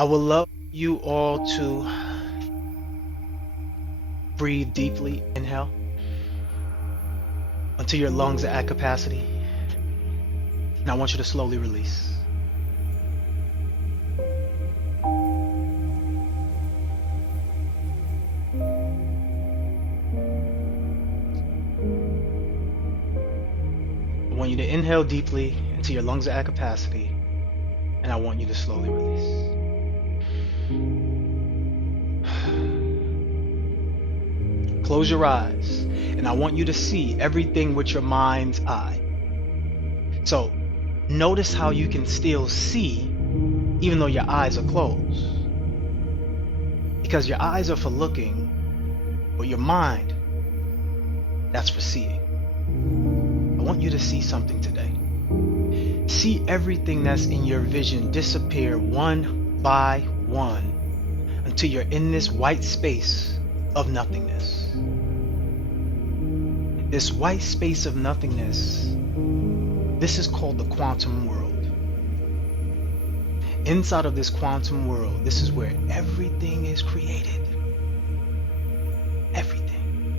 I would love you all to breathe deeply. Inhale until your lungs are at capacity. And I want you to slowly release. I want you to inhale deeply until your lungs are at capacity. And I want you to slowly release. Close your eyes. And I want you to see everything with your mind's eye. So notice how you can still see even though your eyes are closed. Because your eyes are for looking, but your mind, that's for seeing. I want you to see something today. See everything that's in your vision disappear one by one until you're in this white space of nothingness. This white space of nothingness, this is called the quantum world. Inside of this quantum world, this is where everything is created. Everything.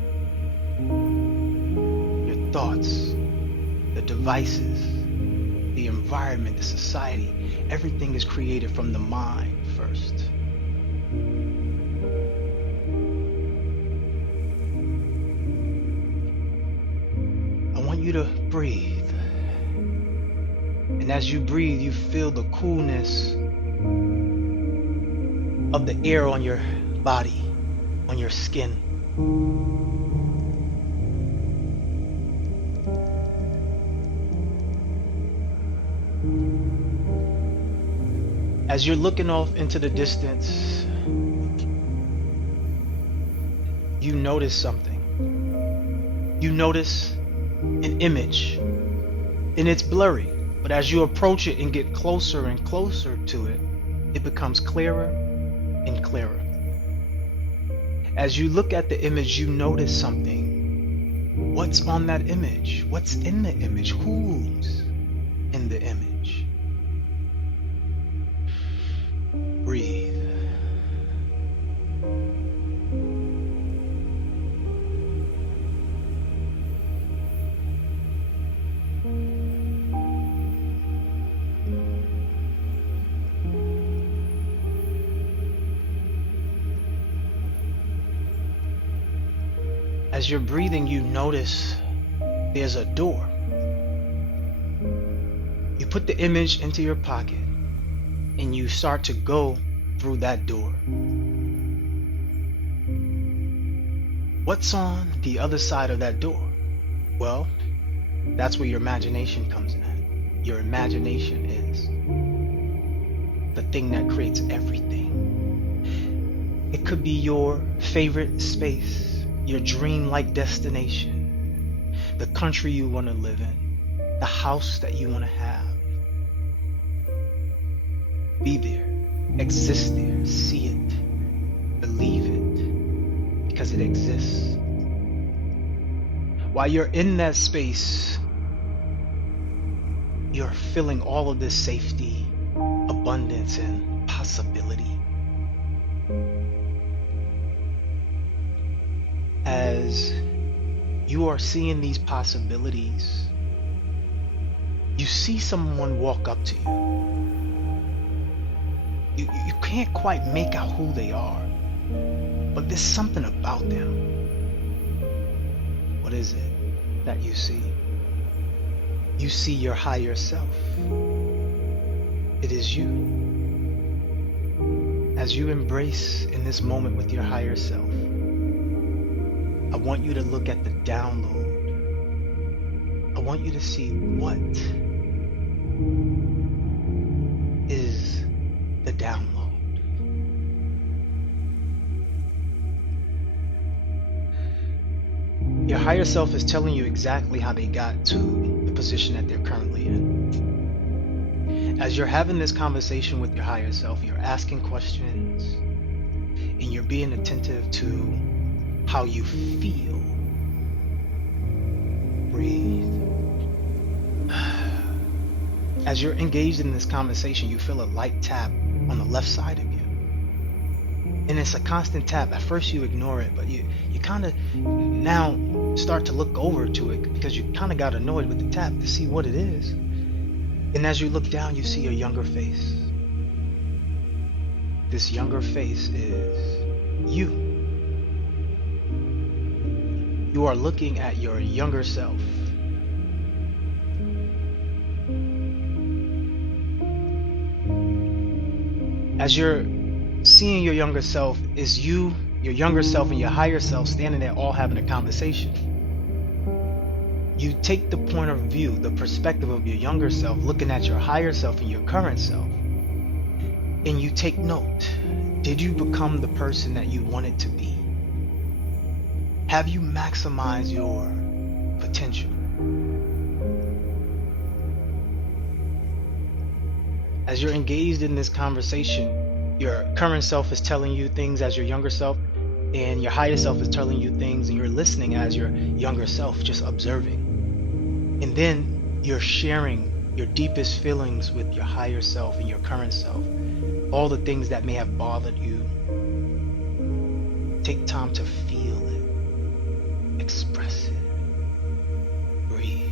Your thoughts, the devices, the environment, the society, everything is created from the mind first. I want you to breathe. And as you breathe, you feel the coolness of the air on your body, on your skin. As you're looking off into the distance, you notice something. You notice an image, and it's blurry. But as you approach it and get closer and closer to it, it becomes clearer and clearer. As you look at the image, you notice something. What's on that image? What's in the image? Who's in the image? Breathe. As you're breathing, you notice there's a door. You put the image into your pocket and you start to go through that door. What's on the other side of that door? Well, that's where your imagination comes in. Your imagination is the thing that creates everything. It could be your favorite space, your dream-like destination, the country you want to live in, the house that you want to have. Be there, exist there, see it, believe it, because it exists. While you're in that space, you're feeling all of this safety, abundance, and possibility. As you are seeing these possibilities, you see someone walk up to you. You can't quite make out who they are, but there's something about them. What is it that you see? You see your higher self. It is you. As you embrace in this moment with your higher self, I want you to look at the download. I want you to see what is the download. Your higher self is telling you exactly how they got to the position that they're currently in. As you're having this conversation with your higher self, you're asking questions and you're being attentive to how you feel. Breathe. As you're engaged in this conversation, you feel a light tap on the left side of you. And it's a constant tap. At first you ignore it, but you kind of now start to look over to it because you kind of got annoyed with the tap to see what it is. And as you look down, you see a younger face. This younger face is you. You are looking at your younger self. As you're seeing your younger self, is you, your younger self, and your higher self standing there all having a conversation. You take the point of view, the perspective of your younger self, looking at your higher self and your current self, and you take note. Did you become the person that you wanted to be? Have you maximized your potential? As you're engaged in this conversation, your current self is telling you things as your younger self, and your higher self is telling you things, and you're listening as your younger self, just observing. And then you're sharing your deepest feelings with your higher self and your current self. All the things that may have bothered you. Take time to feel it. Express it. Breathe.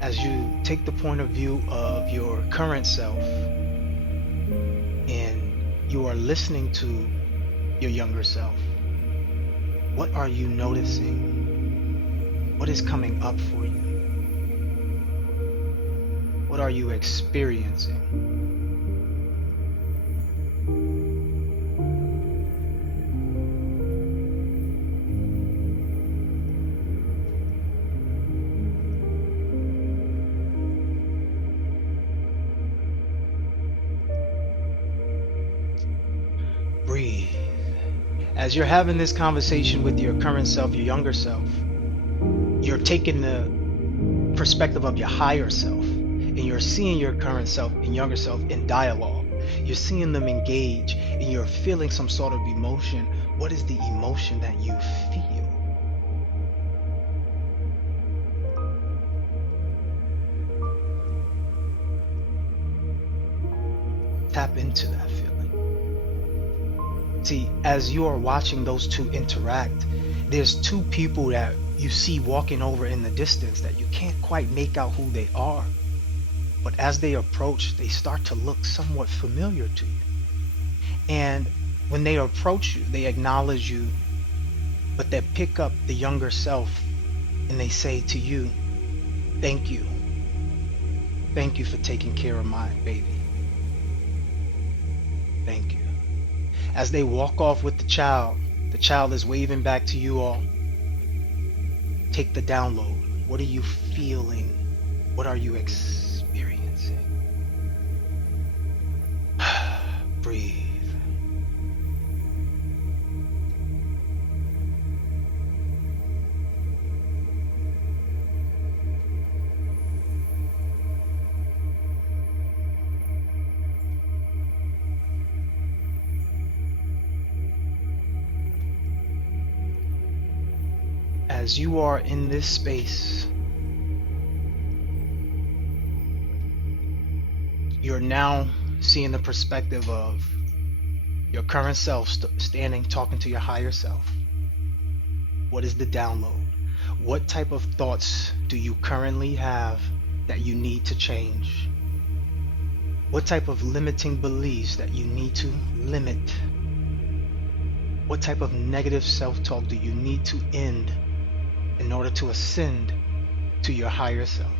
As you take the point of view of your current self and you are listening to your younger self, what are you noticing? What is coming up for you? What are you experiencing? Breathe. As you're having this conversation with your current self, your younger self, you're taking the perspective of your higher self, and you're seeing your current self and younger self in dialogue. You're seeing them engage, and you're feeling some sort of emotion. What is the emotion that you feel? Tap into that feeling. See, as you are watching those two interact, there's two people that you see walking over in the distance that you can't quite make out who they are. But as they approach, they start to look somewhat familiar to you. And when they approach you, they acknowledge you, but they pick up the younger self and they say to you, "Thank you. Thank you for taking care of my baby. Thank you." As they walk off with the child is waving back to you all. Take the download. What are you feeling? What are you experiencing? Breathe. As you are in this space, you're now seeing the perspective of your current self standing talking to your higher self. What is the download? What type of thoughts do you currently have that you need to change? What type of limiting beliefs that you need to limit? What type of negative self-talk do you need to end in order to ascend to your higher self?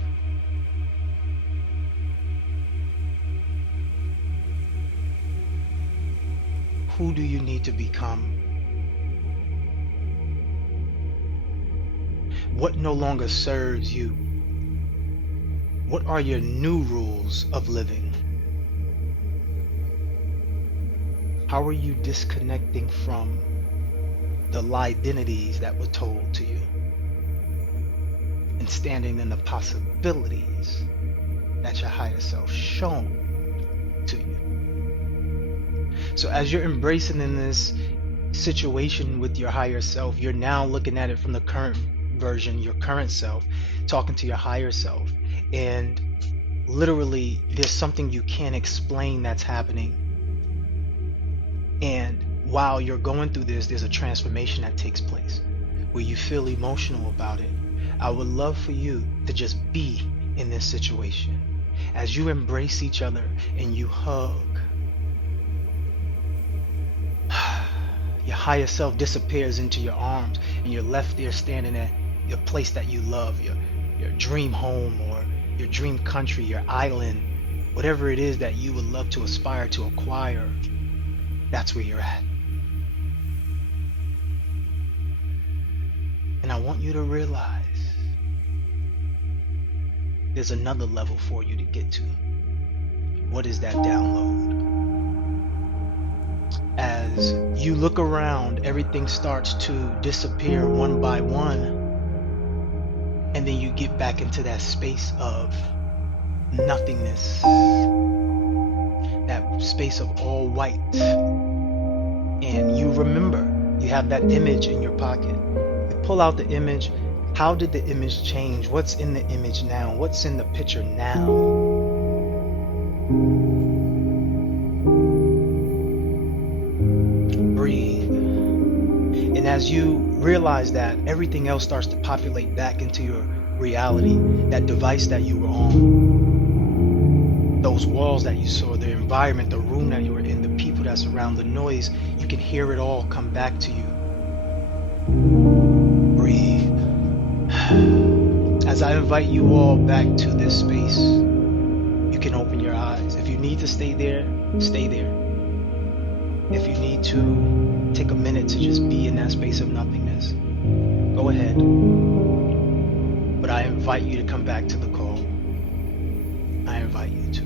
Who do you need to become? What no longer serves you? What are your new rules of living? How are you disconnecting from the identities that were told to you and standing in the possibilities that your higher self shown to you? So as you're embracing in this situation with your higher self, you're now looking at it from the current version, your current self, talking to your higher self. And literally, there's something you can't explain that's happening. And while you're going through this, there's a transformation that takes place where you feel emotional about it. I would love for you to just be in this situation. As you embrace each other and you hug, your higher self disappears into your arms and you're left there standing at your place that you love, your dream home or your dream country, your island, whatever it is that you would love to aspire to acquire. That's where you're at. And I want you to realize there's another level for you to get to. What is that download? As you look around, everything starts to disappear one by one. And then you get back into that space of nothingness. That space of all white. And you remember, you have that image in your pocket. You pull out the image. How did the image change? What's in the image now? What's in the picture now? Breathe. And as you realize that, everything else starts to populate back into your reality. That device that you were on, those walls that you saw, the environment, the room that you were in, the people that's around, the noise, you can hear it all come back to you. Breathe. As I invite you all back to this space, you can open your eyes. If you need to stay there, stay there. If you need to take a minute to just be in that space of nothingness, go ahead. But I invite you to come back to the call. I invite you to.